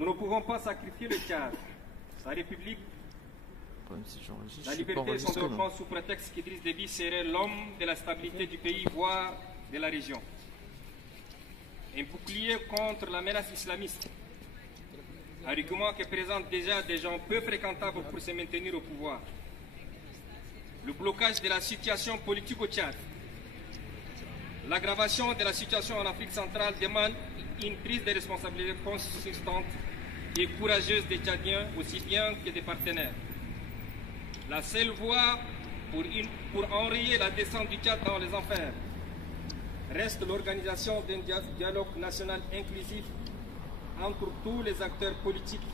Nous ne pouvons pas sacrifier le Tchad, sa république, la liberté et son développement sous prétexte qu'Idriss Déby serait l'homme de la stabilité du pays, voire de la région. Un bouclier contre la menace islamiste, argument que présentent déjà des gens peu fréquentables pour se maintenir au pouvoir. Le blocage de la situation politique au Tchad, l'aggravation de la situation en Afrique centrale demande une prise de responsabilité consistante et courageuse des Tchadiens aussi bien que des partenaires. La seule voie pour enrayer la descente du Tchad dans les enfers reste l'organisation d'un dialogue national inclusif entre tous les acteurs politiques,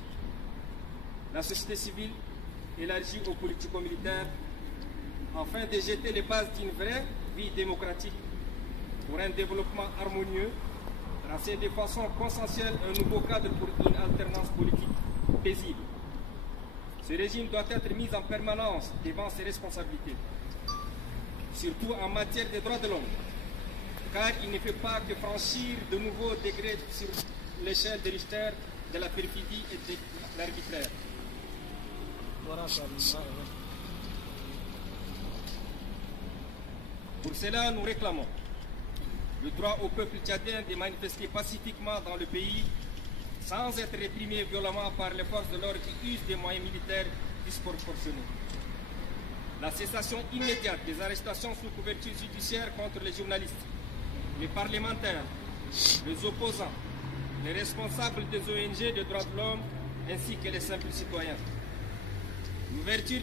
la société civile élargie aux politico-militaires, afin de jeter les bases d'une vraie vie démocratique pour un développement harmonieux, tracer de façon consensuelle un nouveau cadre pour une alternance politique paisible. Ce régime doit être mis en permanence devant ses responsabilités, surtout en matière des droits de l'homme, car il ne fait pas que franchir de nouveaux degrés sur l'échelle de Richter de la perfidie et de l'arbitraire. Pour cela, nous réclamons le droit au peuple tchadien de manifester pacifiquement dans le pays sans être réprimé violemment par les forces de l'ordre qui usent des moyens militaires disproportionnés. La cessation immédiate des arrestations sous couverture judiciaire contre les journalistes, les parlementaires, les opposants, les responsables des ONG de droits de l'homme ainsi que les simples citoyens. L'ouverture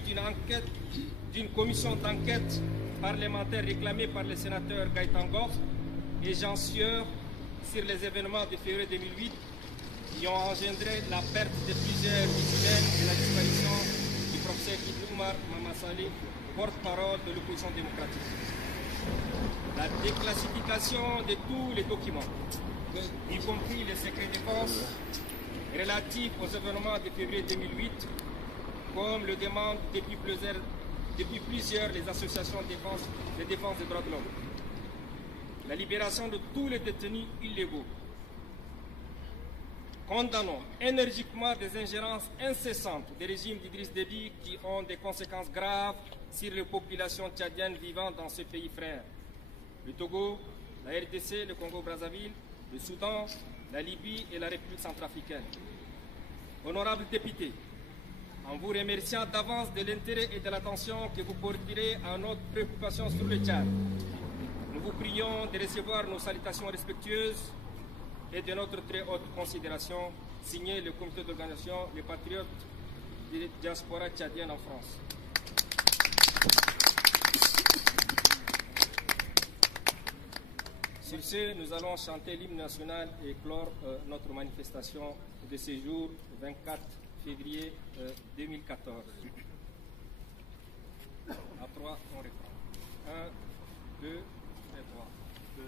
d'une commission d'enquête parlementaire réclamée par les sénateurs Gaëtan Goff et Jean Sieur sur les événements de février 2008 qui ont engendré la perte de plusieurs vies humaines et la disparition du professeur Ibn Omar Mamassali, porte-parole de l'opposition démocratique. La déclassification de tous les documents, y compris les secrets défense relatifs aux événements de février 2008, comme le demandent depuis plusieurs les associations de défense des droits de l'homme. La libération de tous les détenus illégaux. Condamnons énergiquement des ingérences incessantes des régimes d'Idriss Déby qui ont des conséquences graves sur les populations tchadiennes vivant dans ce pays frère. Le Togo, la RDC, le Congo-Brazzaville, le Soudan, la Libye et la République centrafricaine. Honorables députés, en vous remerciant d'avance de l'intérêt et de l'attention que vous porterez à notre préoccupation sur le Tchad, nous vous prions de recevoir nos salutations respectueuses et de notre très haute considération, signé le comité d'organisation Les Patriotes de diaspora tchadienne en France. Sur ce, nous allons chanter l'hymne national et clore notre manifestation de ce jour, 24 février 2014. À 3, on reprend. 1, 2 et 3.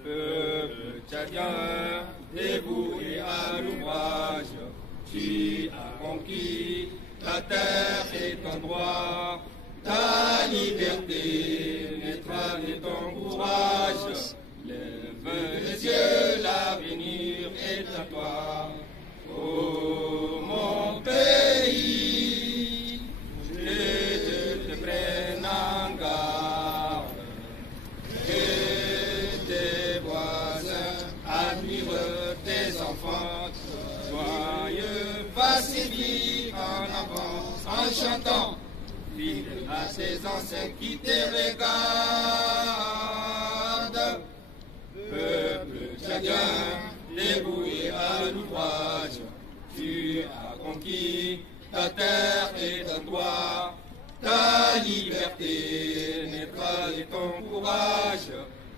Peuple tchadien, dévoué à l'ouvrage, tu as conquis ta terre et ton droit, ta liberté naîtra de ton courage. Lève les yeux, l'avenir est à toi. Oh mon pays, je te prenne en garde. Et tes voisins admirent tes enfants, joyeux pacifiques en avance, en chantant, fidèle à tes anciens qui te regardent. Peuple tchadien, dévoué à l'ouvrage, tu as conquis ta terre et ton droit, ta liberté naîtra de ton courage.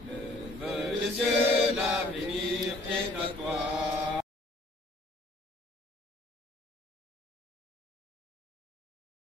Lève les yeux, l'avenir est à toi.